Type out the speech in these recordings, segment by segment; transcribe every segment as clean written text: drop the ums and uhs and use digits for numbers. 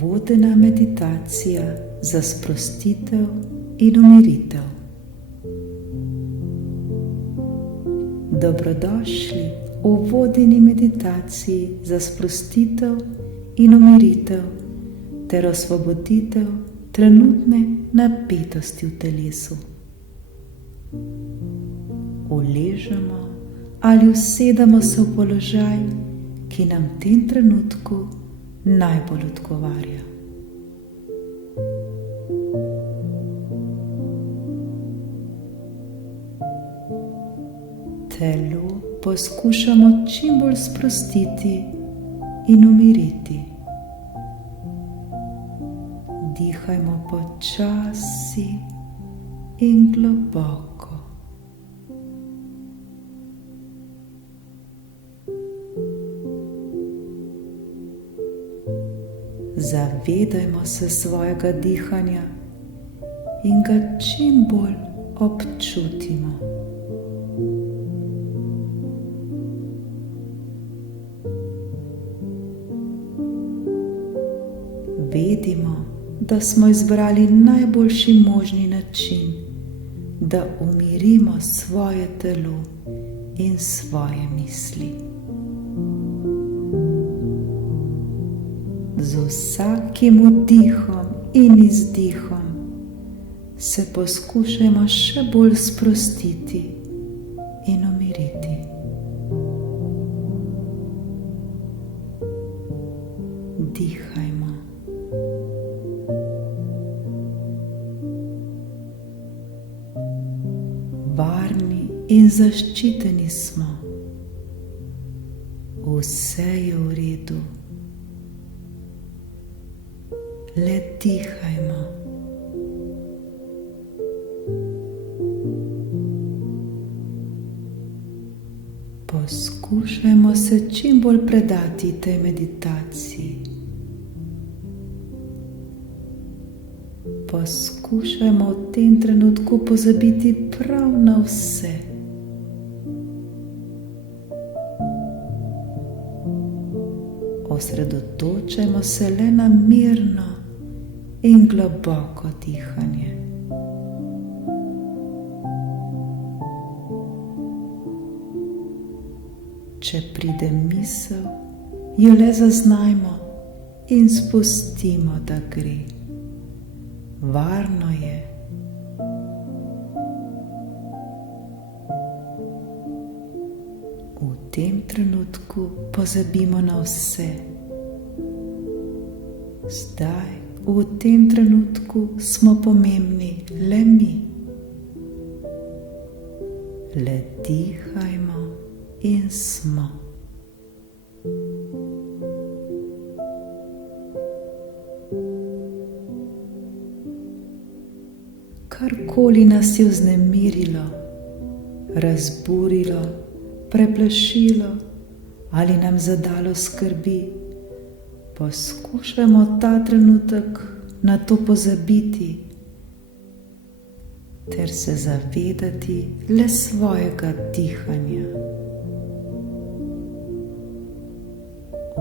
vodena meditacija za sprostitev in umiritev. Dobrodošli v vodeni meditaciji za sprostitev in umiritev ter osvoboditev trenutne napetosti v telesu. Uležemo ali usedemo se v položaj, ki nam v tem trenutku najbolj odgovarja. Telo poskušamo čim bolj sprostiti in umiriti. Dihajmo počasi in globoko. Zavedajmo se svojega dihanja in ga čim bolj občutimo. Vedimo, da smo izbrali najboljši možni način, da umirimo svoje telo in svoje misli. Z vsakim vdihom in izdihom se poskušajmo še bolj sprostiti in umiriti. Dihajmo. Varni in zaščiteni smo. Vse je v redu. Le dihajmo. Poskušajmo se čim bolj predati tej meditaciji. Poskušajmo v tem trenutku pozabiti prav na vse. Osredotočajmo se le na mirno in globoko dihanje. Če pride misel, jo le zaznajmo in spustimo, da gre. Varno je. V tem trenutku pozabimo na vse. Zdaj, v tem trenutku smo pomembni le mi. Le dihajmo in smo. Karkoli nas je vznemirilo, razburilo, preplašilo ali nam zadalo skrbi, poskušajmo ta trenutek na to pozabiti ter se zavedati le svojega dihanja.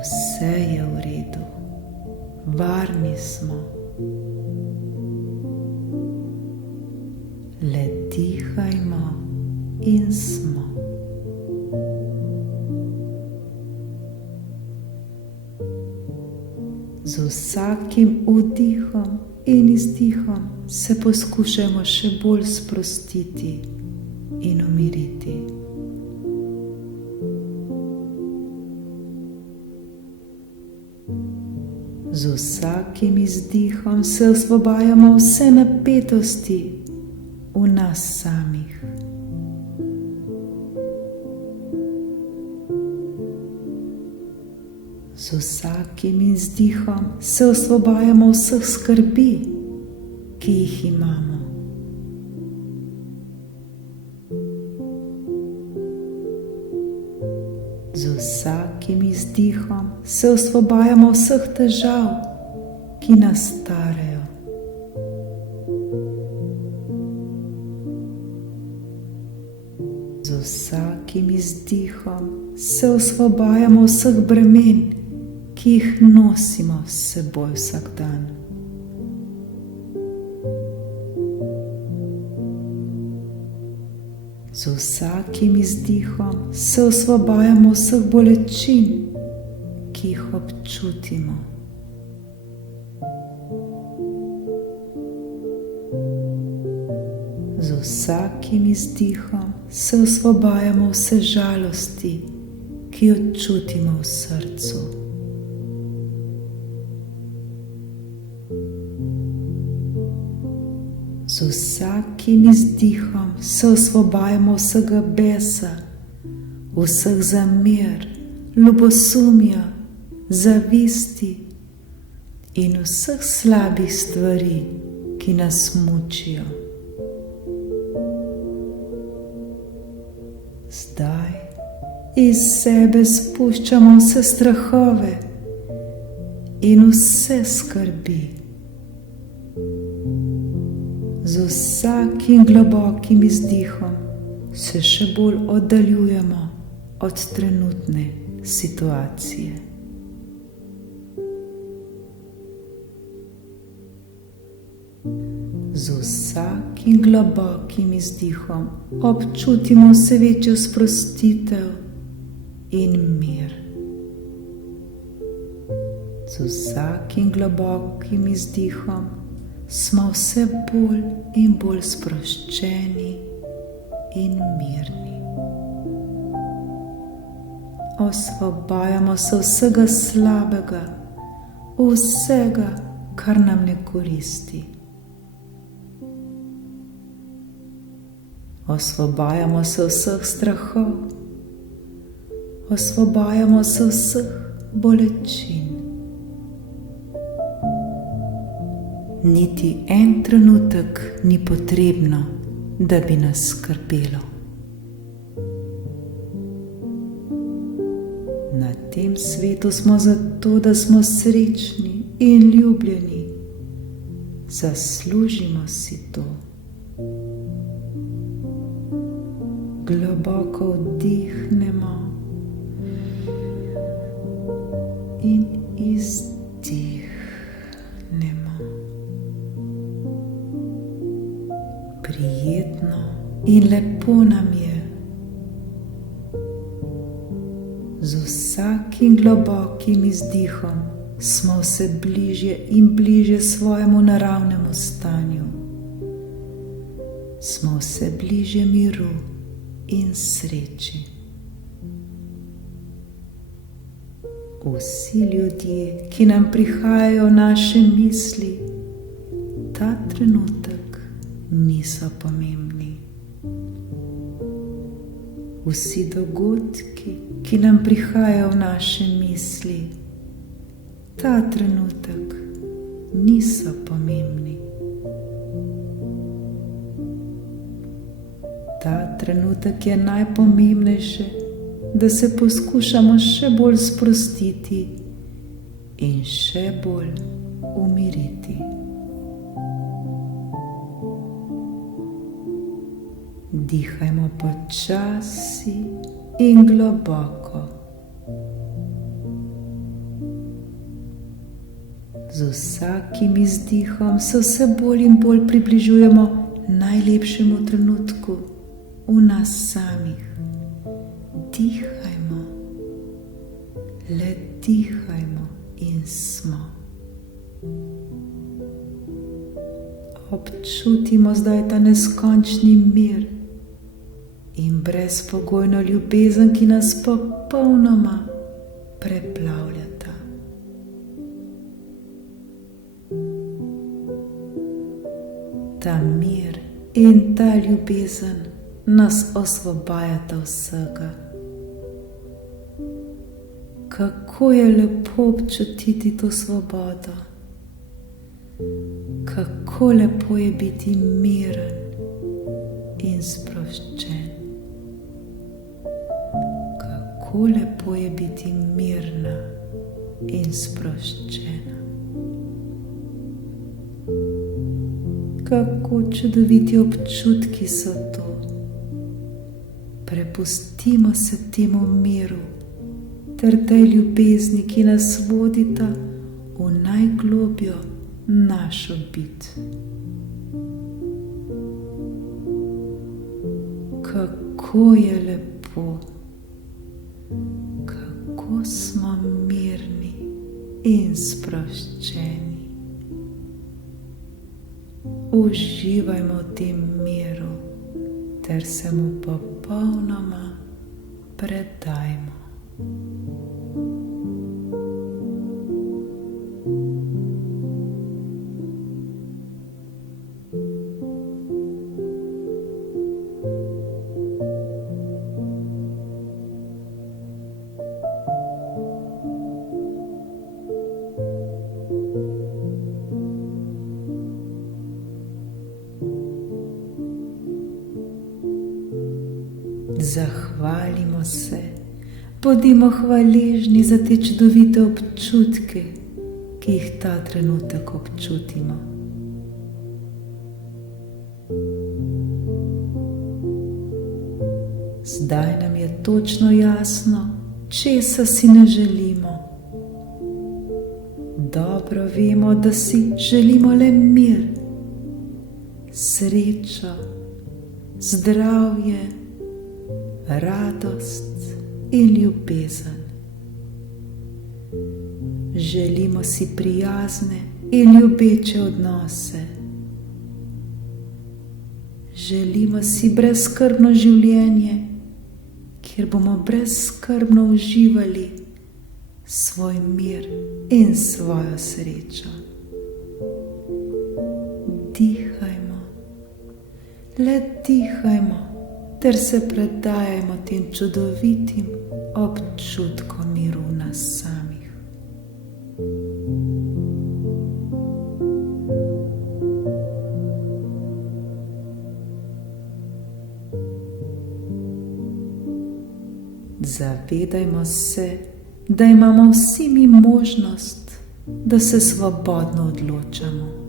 Vse je v redu, varni smo. Le dihajmo in smo. Z vsakim vdihom in izdihom se poskušajmo še bolj sprostiti in umiriti. Z vsakim izdihom se osvobajamo vse napetosti v nas samih. Z vsakim izdihom se osvobajamo vseh skrbi, ki jih imamo. Z vsakim izdihom se osvobajamo vseh težav, ki nas starejo. Z vsakim izdihom se osvobajamo vseh bremen, ki jih nosimo s seboj vsak dan. Z vsakim izdihom se osvobajamo vseh bolečin, ki jih občutimo. Z vsakim izdihom se osvobajamo vse žalosti, ki jo čutimo v srcu. Z vsakim izdihom se osvobajamo vsega besa, vseh zamer, ljubosumja, zavisti in vseh slabih stvari, ki nas mučijo. Zdaj iz sebe spuščamo vse strahove in vse skrbi. Z vsakim globokim izdihom se še bolj oddaljujemo od trenutne situacije. Z vsakim globokim izdihom občutimo vse večjo sprostitev in mir. Z vsakim globokim izdihom smo vse bolj in bolj sproščeni in mirni. Osvobajamo se vsega slabega, vsega, kar nam ne koristi. Osvobajamo se vseh strahov, osvobajamo se vseh bolečin. Niti en trenutek ni potrebno, da bi nas skrbelo. Na tem svetu smo zato, da smo srečni in ljubljeni. Zaslužimo si to. Globoko vdihnemo in izdihnemo. Prijetno in lepo nam je. Z vsakim globokim izdihom smo vse bližje in bližje svojemu naravnemu stanju. Smo vse bližje miru in sreči. Vsi ljudje, ki nam prihajajo v naše misli, ta trenutek niso pomembni. Vsi dogodki, ki nam prihajajo v naše misli, ta trenutek niso pomembni. Ta trenutek je najpomembnejše, da se poskušamo še bolj sprostiti in še bolj umiriti. Dihajmo počasi in globoko. Z vsakim izdihom se vse bolj in bolj približujemo najlepšemu trenutku v nas samih. Dihajmo, le dihajmo in smo. Občutimo zdaj ta neskončni mir in brezpogojno ljubezen, ki nas popolnoma preplavljata. Ta mir in ta ljubezen nas osvobajata vsega. Kako je lepo občutiti to svobodo. Kako lepo je biti miren in sproščen. Kako lepo je biti mirna in sproščena. Kako čudoviti občutki so to. Prepustimo se temu miru, ter tej ljubezni, ki nas vodita v najglobjo našo bit. Kako je lepo, kako smo mirni in sproščeni. Uživajmo v tem miru ter se mu popolnoma predajmo. Zahvalimo se, bodimo hvaležni za te čudovite občutke, ki jih ta trenutek občutimo. Zdaj nam je točno jasno, česa si ne želimo. Dobro vemo, da si želimo le mir, srečo, zdravje, radost in ljubezen. Želimo si prijazne in ljubeče odnose. Želimo si brezskrbno življenje, kjer bomo brezskrbno uživali svoj mir in svojo srečo. Dihajmo, le dihajmo ter se predajajmo tem čudovitim občutkom miru v nas samih. Zavedajmo se, da imamo vsi mi možnost, da se svobodno odločamo.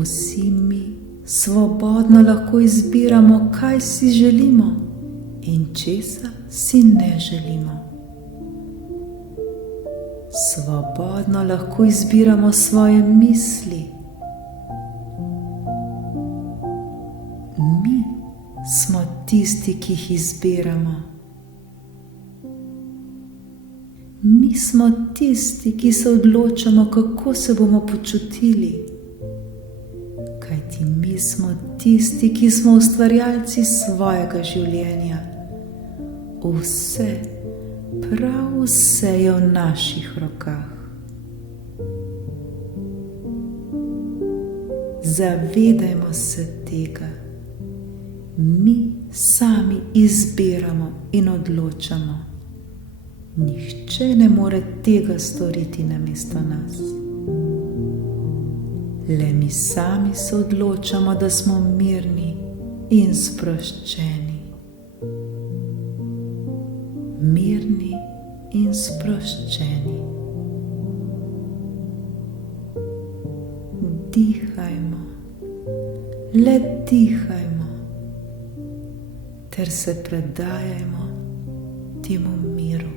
Vsi mi svobodno lahko izbiramo, kaj si želimo in česa si ne želimo. Svobodno lahko izbiramo svoje misli. Mi smo tisti, ki jih izbiramo. Mi smo tisti, ki se odločamo, kako se bomo počutili. Kajti mi smo tisti, ki smo ustvarjalci svojega življenja. Vse, prav vse je v naših rokah. Zavedajmo se tega. Mi sami izbiramo in odločamo. Nihče ne more tega storiti namesto nas. Le mi sami se odločamo, da smo mirni in sproščeni. Mirni in sproščeni. Dihajmo, le dihajmo, ter se predajajmo temu miru.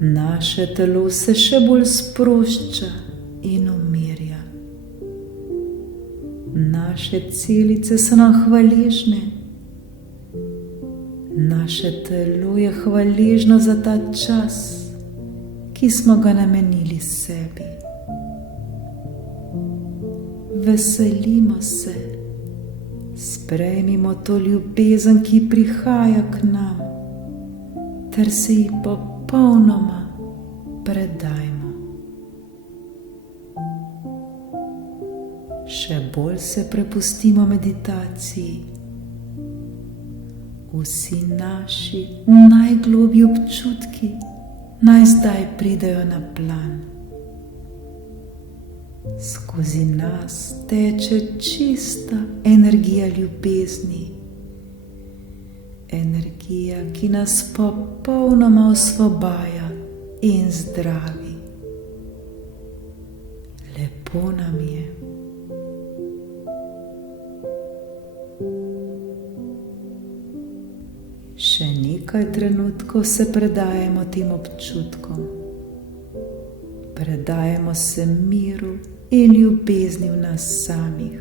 Naše telo se še bolj sprošča in umirja. Naše celice so nam hvaležne. Naše telo je hvaležno za ta čas, ki smo ga namenili sebi. Veselimo se, sprejmimo to ljubezen, ki prihaja k nam, ter se ji popolnoma predajmo. Še bolj se prepustimo meditaciji. Vsi naši najglobji občutki naj zdaj pridejo na plan. Skozi nas teče čista energija ljubezni, energija, ki nas popolnoma osvobaja in zdravi. Lepo nam je. Še nekaj trenutkov se predajemo tem občutkom. Predajemo se miru in ljubezni v nas samih.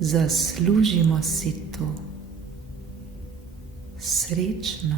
Zaslužimo si to. Srečno.